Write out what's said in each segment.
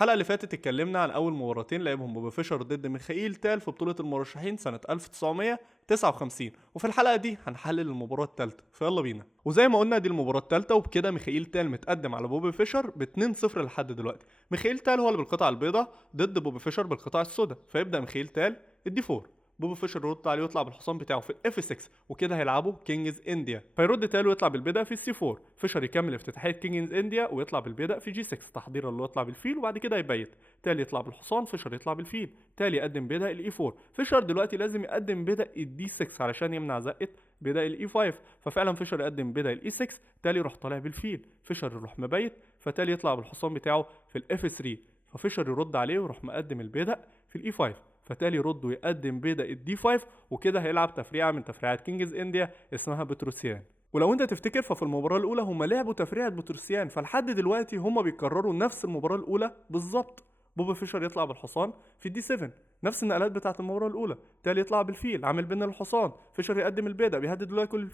الحلقة اللي فاتت اتكلمنا عن أول مباراتين لعبهم بوبي فيشر ضد ميخائيل تال في بطولة المرشحين سنة 1959، وفي الحلقة دي هنحلل المباراة التالتة، فيلا بينا. وزي ما قلنا دي المباراة التالتة، وبكده ميخائيل تال متقدم على بوبي فيشر ب 2-0 لحد دلوقتي. ميخائيل تال هو اللي بالقطعة البيضاء ضد بوبي فيشر بالقطعة السوداء، فيبدأ ميخائيل تال الدي 4. بوبي فيشر يرد عليه ويطلع بالحصان بتاعه في الاف 6، وكده هيلعبوا كينجز انديا. فيرد تال ويطلع بالبيضاء في السي 4. فيشر يكمل افتتاحيه كينجز انديا ويطلع بالبيضاء في جي 6 تحضيرا اللي هو يطلع بالفيل، وبعد كده يبيت. تال يطلع بالحصان، فيشر يطلع بالفيل. تال يقدم بيضاء الاي 4. فيشر دلوقتي لازم يقدم بيضاء الدي 6 علشان يمنع زقه بيضاء الاي 5. ففعلا فيشر يقدم بيضاء الاي 6. تال يروح طالع بالفيل. فيشر يروح مبيت، فتال يطلع بالحصان بتاعه في الاف 3. ففيشر يرد عليه ويروح مقدم البيضاء في الاي 5. فتالي يرد ويقدم بيضاء الدي 5، وكده هيلعب تفريعه من تفريعات كينجز انديا اسمها بتروسيان. ولو انت تفتكر ففي المباراه الاولى هم لعبوا تفريعه بتروسيان، فلحد دلوقتي هم بيكرروا نفس المباراه الاولى بالظبط. بوبي فيشر يطلع بالحصان في الدي 7، نفس النقلات بتاعه المباراه الاولى. تالي يطلع بالفيل عامل بين الحصان. فيشر يقدم البيضاء بيهدد دلوقتي كل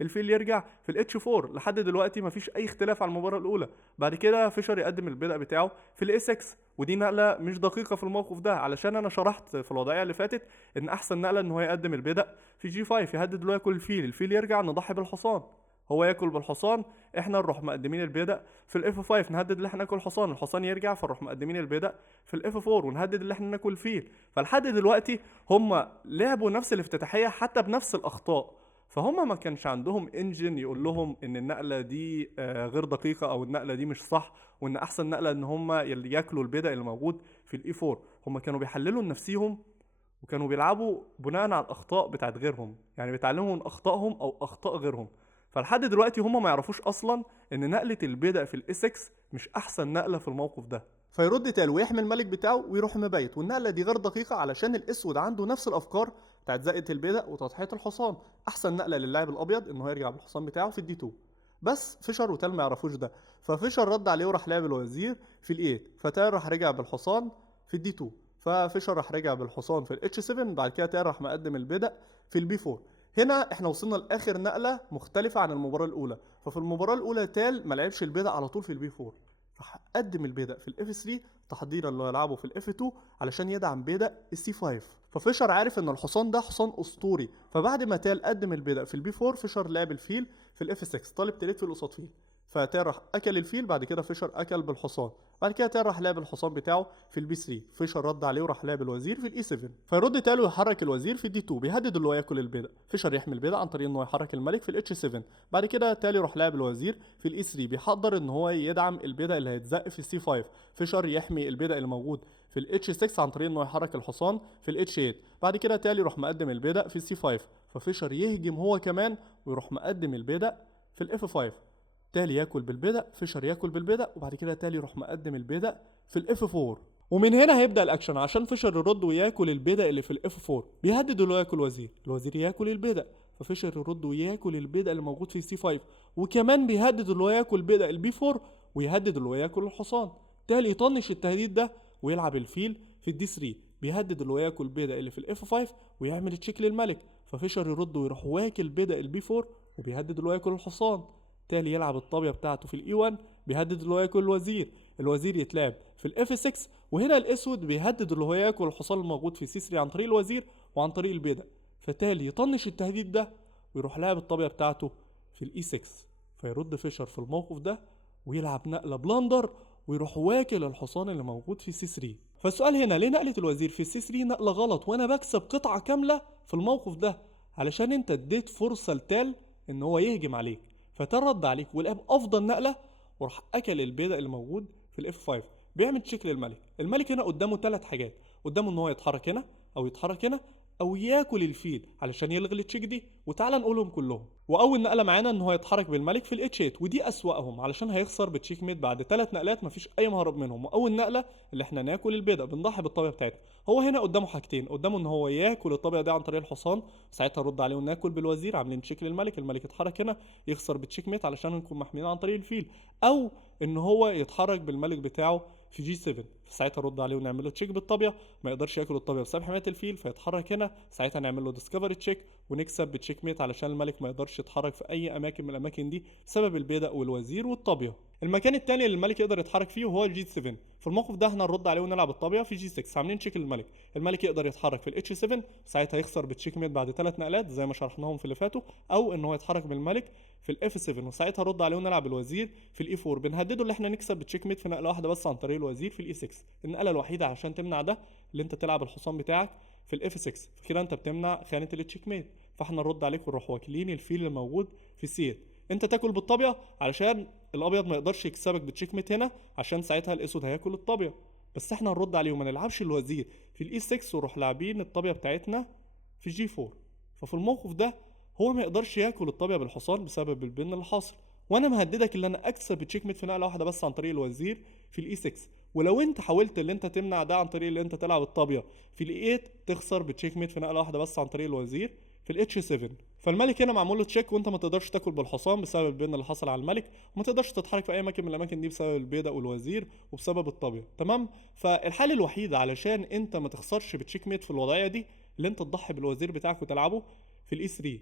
الفيل يرجع في الاتش 4. لحد دلوقتي مفيش اي اختلاف على المباراه الاولى. بعد كده فيشر يقدم البيضاء بتاعه في الاي 6، ودي نقله مش دقيقه في الموقف ده، علشان انا شرحت في الوضعيه اللي فاتت ان احسن نقله ان هو يقدم البيضاء في جي 5 يهدد دلوقتي كل الفيل يرجع نضحي بالحصان، هو ياكل بالحصان، احنا نروح مقدمين البيضاء في الاف 5 نهدد ان احنا ناكل الحصان يرجع، فنروح مقدمين البيضاء في الاف 4 ونهدد ان احنا ناكل الفيل. فلحد دلوقتي هم لعبوا نفس الافتتاحيه حتى بنفس الاخطاء، فهم ما كانش عندهم انجن يقول لهم ان النقله دي غير دقيقه او النقله دي مش صح، وان احسن نقله ان هم ياكلوا البيضاء اللي موجود في الاي 4. هم كانوا بيحللوا لنفسيهم وكانوا بيلعبوا بناء على الاخطاء بتاعت غيرهم، يعني بيتعلموا من اخطائهم او اخطاء غيرهم. فلحد دلوقتي هم ما يعرفوش اصلا ان نقله البيضاء في الاس 6 مش احسن نقله في الموقف ده. فيرد تال ويحمي الملك بتاعه ويروح مبيت، والنقله دي غير دقيقه علشان الاسود عنده نفس الافكار بتاعت زقه البيضاء وتضحيه الحصان. احسن نقله للاعب الابيض ان هو يرجع بالحصان بتاعه في الدي 2، بس فيشر وتال ما يعرفوش ده. ففيشر رد عليه وراح لعب الوزير في الايت، فتال راح رجع بالحصان في الدي 2. ففيشر راح رجع بالحصان في الاتش 7. بعد كده تال راح مقدم البيضاء في البي 4. هنا احنا وصلنا لاخر نقله مختلفه عن المباراه الاولى. ففي المباراه الاولى تال ما لعبش البيضاء على طول في البي 4، راح قدم البيضاء في الاف 3 تحضيرا اللي هو يلعبه في الاف 2 علشان يدعم بيضاء السي 5. ففيشر عارف ان الحصان ده حصان اسطوري، فبعد ما تال قدم البيضاء في البي 4 فيشر لعب الفيل في الاف 6 طالب تليت في قصاد فيل. فتال راح اكل الفيل، بعد كده فيشر اكل بالحصان. بعد كده تال راح لعب الحصان بتاعه في البي 3. فيشر رد عليه وراح لعب الوزير في الاي 7. فيرد تال ويحرك الوزير في الدي 2 بيهدد اللي هو ياكل البيضاء. فيشر يحمي البيضاء عن طريق ان هو يحرك الملك في الاتش 7. بعد كده تال يروح لعب الوزير في الاي 3 بيحضر ان هو يدعم البيضاء اللي هيتزق في السي 5. فيشر يحمي البيضاء اللي موجود في الاتش 6 عن طريق ان هو يحرك الحصان في الاتش 8. بعد كده تال يروح مقدم البيضاء في السي 5. ففيشر يهجم هو كمان ويروح مقدم البيضاء في الاف 5. تالي ياكل بالبيضاء، فيشر ياكل بالبيضاء، وبعد كده تالي يروح مقدم البيضاء في الاف 4. ومن هنا هيبدا الاكشن عشان فيشر يرد وياكل البيضاء اللي في الاف 4. بيهدد انه ياكل الوزير ياكل البيضاء، ففيشر يرد وياكل البيضاء اللي موجود في سي 5. وكمان بيهدد انه ياكل بيضاء البي 4، ويهدد انه ياكل الحصان. تالي يطنش التهديد ده ويلعب الفيل في الدي 3. بيهدد انه ياكل بيضاء اللي في الاف 5 ويعمل تشيك للملك. ففيشر يرد ويروح واكل بيضاء البي 4 وبيهدد انه ياكل الحصان. تالي يلعب الطابيه بتاعته في الاي 1 بيهدد اللي هو ياكل الوزير يتلعب في الاف 6. وهنا الاسود بيهدد اللي هو ياكل الحصان الموجود في سي 3 عن طريق الوزير وعن طريق البيضاء. فتالي يطنش التهديد ده ويروح لاعب الطابيه بتاعته في الاي 6. فيرد فيشر في الموقف ده ويلعب نقله بلاندر ويروح واكل الحصان اللي موجود في سي 3. فالسؤال هنا ليه نقله الوزير في سي 3 نقله غلط وانا بكسب قطعه كامله في الموقف ده؟ علشان انت اديت فرصه لتال ان هو يهجم عليك، فتال رد عليك ولعب افضل نقله وراح اكل البيضاء اللي موجود في الاف 5. بيعمل تشيك للملك. الملك هنا قدامه 3 حاجات، قدامه ان هو يتحرك هنا او يتحرك هنا او ياكل الفيل علشان يلغي التشيك دي، وتعالى نقولهم كلهم. واول نقله معانا ان هو يتحرك بالملك في الاتش 8، ودي اسواهم علشان هيخسر بتشيك ميت بعد 3 نقلات مفيش اي مهرب منهم. واول نقله اللي احنا ناكل البيضاء بنضحي بالطابيه بتاعتنا. هو هنا قدامه حاجتين، قدامه ان هو ياكل الطابيه دي عن طريق الحصان، ساعتها رد عليه وناكل بالوزير عاملين تشيك للملك، الملك يتحرك هنا يخسر بتشيك ميت علشان نكون محميين عن طريق الفيل، او ان هو يتحرك بالملك بتاعه في جي 7. ساعتها رد عليه ونعمل له تشيك بالطابيه، ما يقدرش ياكل الطابيه بسبب حمايه الفيل فيتحرك هنا، ساعتها نعمل له ديسكفري تشيك ونكسب بتشيك ميت علشان الملك ما يقدرش يتحرك في اي اماكن من الاماكن دي بسبب البيدق والوزير والطابيه. المكان التاني اللي الملك يقدر يتحرك فيه هو الجي 7. في الموقف ده احنا هنرد عليه ونلعب الطابيه في جي 6 عاملين تشيك للملك. الملك يقدر يتحرك في الاتش 7، ساعتها يخسر بتشيك ميت بعد 3 نقلات زي ما شرحناهم في اللي فاتوا، او ان هو يتحرك بالملك في الاف 7 وساعتها رد عليه ونلعب الوزير في الاي 4. بنهدده اللي احنا نكسب بتشيك ميت في نقله واحده بس عن طريق الوزير في الاي 6. النقله الوحيده عشان تمنع ده اللي انت تلعب الحصان بتاعك في الاف 6، فكده انت بتمنع خانه التشيك ميت. فاحنا نرد عليك ونروح واكلين الفيل اللي موجود في السي 8. انت تاكل بالطابيه علشان الابيض ما يقدرش يكسبك بتشيك ميت هنا، عشان ساعتها الاسود هياكل الطابيه. بس احنا هنرد عليه وما نلعبش الوزير في الاي 6 ونروح لاعبين الطابيه بتاعتنا في جي 4. ففي الموقف ده هو ما يقدرش ياكل الطابيه بالحصان بسبب البن اللي حاصل، وانا مهددك ان انا اكسب بتشيك ميت في نقله واحده بس عن طريق الوزير في الاي 6. ولو انت حاولت ان انت تمنع ده عن طريق ان انت تلعب الطابيه في الاي 8 تخسر بتشيك ميت في نقله واحده بس عن طريق الوزير في الاتش 7. فالملك هنا معمول له تشيك وانت ما تقدرش تاكل بالحصان بسبب البن اللي حصل على الملك، وما تقدرش تتحرك في اي مكان من الاماكن دي بسبب البيدق والوزير وبسبب الطابيه. تمام. فالحل الوحيد علشان انت ما تخسرش بتشيك ميت في الوضعيه دي اللي انت تضحي بالوزير بتاعك وتلعبه في الاي 3.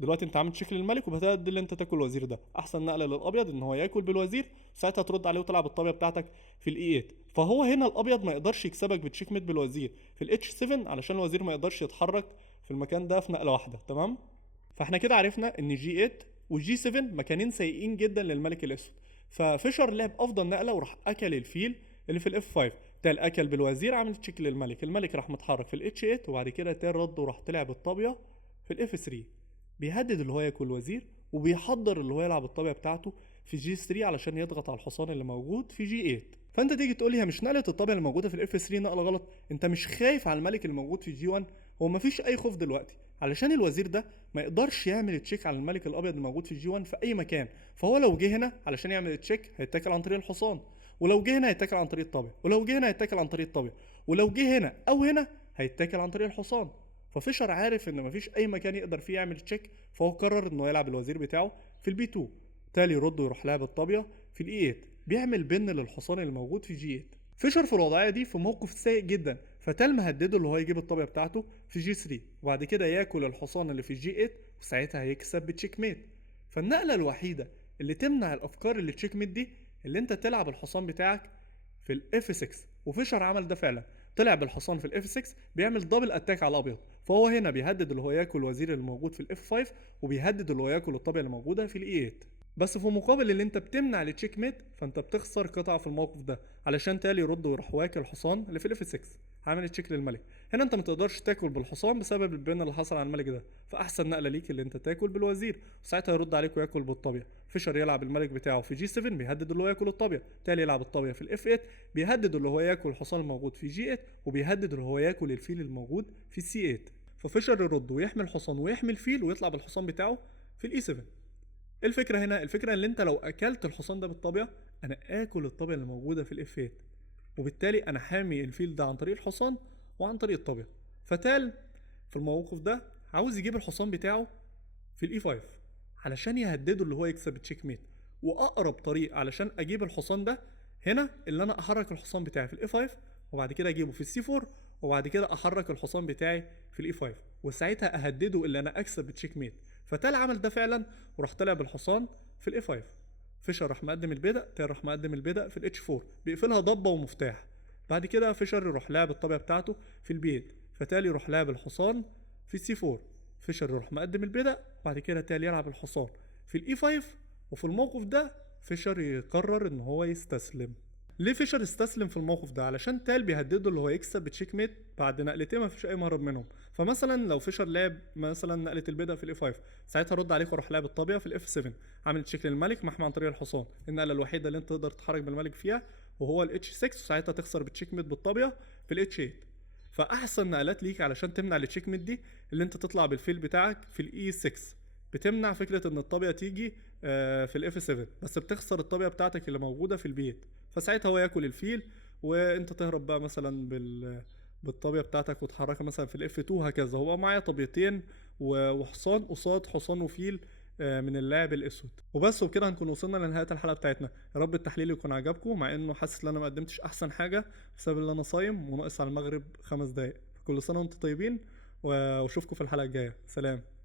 دلوقتي انت عامل شكل الملك وبتقدر ان انت تاكل الوزير ده. احسن نقله للابيض ان هو ياكل بالوزير، ساعتها ترد عليه وتلعب الطابيه بتاعتك في الاي 8. فهو هنا الابيض ما يقدرش يكسبك بتشيك ميت بالوزير في الاتش 7 علشان الوزير ما يقدرش يتحرك في المكان ده في نقله واحده. تمام. فاحنا كده عرفنا ان جي 8 والجي 7 مكانين سيئين جدا للملك الاسود. ففيشر لعب افضل نقله وراح اكل الفيل اللي في الاف 5. تال اكل بالوزير عمل تشيك للملك، الملك راح متحرك في الاتش 8 وبعد كده تال رد وراح تلعب الطابيه في الاف 3. بيهدد اللي هو ياكل الوزير وبيحضر اللي هو يلعب الطابيه بتاعته في جي 3 علشان يضغط على الحصان اللي موجود في جي 8. فانت تيجي تقول لي هي مش نقله الطابيه اللي موجوده في الاف 3 نقله غلط؟ انت مش خايف على الملك الموجود في جي 1؟ هو مفيش اي خوف دلوقتي علشان الوزير ده ما يقدرش يعمل تشيك على الملك الابيض الموجود في جي 1 في اي مكان. فهو لو جه هنا علشان يعمل تشيك هيتكل عن طريق الحصان، ولو جه هنا هيتكل عن طريق الطابيه، ولو جه هنا هيتكل عن طريق الطابيه، ولو جه هنا او هنا هيتكل عن طريق الحصان. ففيشر عارف ان مفيش اي مكان يقدر فيه يعمل تشيك، فهو قرر انه يلعب الوزير بتاعه في البي 2. تالي يرد ويروح لعب الطابيه في الاي 8، بيعمل بن للحصان الموجود في جي 8. فيشر في الوضعيه دي في موقف سيء جدا، فتال مهدده اللي هو يجيب الطابيه بتاعته في جي 3 وبعد كده ياكل الحصان اللي في جي 8 وساعتها هيكسب بتشيك ميت. فالنقله الوحيده اللي تمنع الافكار اللي تشيك ميت دي اللي انت تلعب الحصان بتاعك في الاف 6. وفيشر عمل ده فعلا، طلع بالحصان في الاف 6 بيعمل دبل اتاك على الابيض. فهو هنا بيهدد اللي هو ياكل الوزير اللي موجود في الاف 5 وبيهدد اللي هو ياكل الطابيه اللي موجوده في الاي 8. بس في مقابل اللي انت بتمنع التشيك ميت فانت بتخسر قطعه في الموقف ده علشان تالي يرد ويروح واكل الحصان اللي في الاف 6 عامل تشيك للملك. هنا انت ما تقدرش تاكل بالحصان بسبب البن اللي حصل على الملك ده، فاحسن نقله ليك اللي انت تاكل بالوزير وساعتها يرد عليك وياكل بالطابيه. فيشر يلعب الملك بتاعه في جي 7 بيهدد اللي هو ياكل الطابيه، تالي يلعب الطابيه في الاف 8 بيهدد اللي هو ياكل الحصان الموجود في جي 8 وبيهدد اللي هو ياكل الفيل الموجود في السي 8. ففيشر يرد ويحمي الحصان ويحمي الفيل ويطلع بالحصان بتاعه في الاي 7. الفكره هنا الفكره ان انت لو اكلت الحصان ده بالطابيه انا اكل الطابيه اللي موجوده في الاف 8، وبالتالي انا حامي الفيل ده عن طريق الحصان وعن طريق الطابيه. فتال في الموقف ده عاوز يجيب الحصان بتاعه في الاي 5 علشان يهدده اللي هو يكسب تشيك ميت. واقرب طريق علشان اجيب الحصان ده هنا اللي انا احرك الحصان بتاعي في الاي 5 وبعد كده اجيبه في السي 4 وبعد كده احرك الحصان بتاعي في الاي 5 وساعتها اهدده اللي انا اكسب تشيك ميت. فتال عمل ده فعلا وراح طلع بالحصان في الاي 5. فيشر راح مقدم البيدق، تال راح مقدم البيدق في الاتش 4 بيقفلها ضبه ومفتاح. بعد كده فيشر يروح لاعب الطابيه بتاعته في البيت، فتال يروح لاعب الحصان في السي 4. فيشر يروح مقدم البيدق وبعد كده تال يلعب الحصان في الاي 5. وفي الموقف ده فيشر يقرر ان هو يستسلم. ليه فيشر استسلم في الموقف ده؟ علشان تال بيهدده اللي هو يكسب بتشيك ميت بعد نقلتين مفيش اي مهرب منهم. فمثلا لو فيشر لعب مثلا نقله البيضه في الاي 5 ساعتها رد عليك وراح لعب الطابيه في الاف 7 عامل تشيك للملك محمي عن طريق الحصان، النقله الوحيده اللي انت تقدر تتحرك بالملك فيها وهو الاتش 6 وساعتها تخسر بتشيك ميت بالطابيه في الاتش 8. فاحسن نقلات ليك علشان تمنع التشيك ميت دي اللي انت تطلع بالفيل بتاعك في الاي 6، بتمنع فكره ان الطابيه تيجي في الاف 7 بس بتخسر الطابيه بتاعتك اللي موجوده في البيت. فساعتها هو ياكل الفيل وانت تهرب بقى مثلا بالطابيه بتاعتك وتحركها مثلا في الاف 2 هكذا. هو معايا طابيتين وحصان قصاد حصان وفيل من اللاعب الاسود وبس. وبكده هنكون وصلنا لنهايه الحلقه بتاعتنا. يا رب التحليل يكون عجبكم مع انه حاسس ان انا ما قدمتش احسن حاجه بسبب ان انا صايم وناقص على المغرب 5 دقايق. كل سنه وانتم طيبين واشوفكم في الحلقه الجايه. سلام.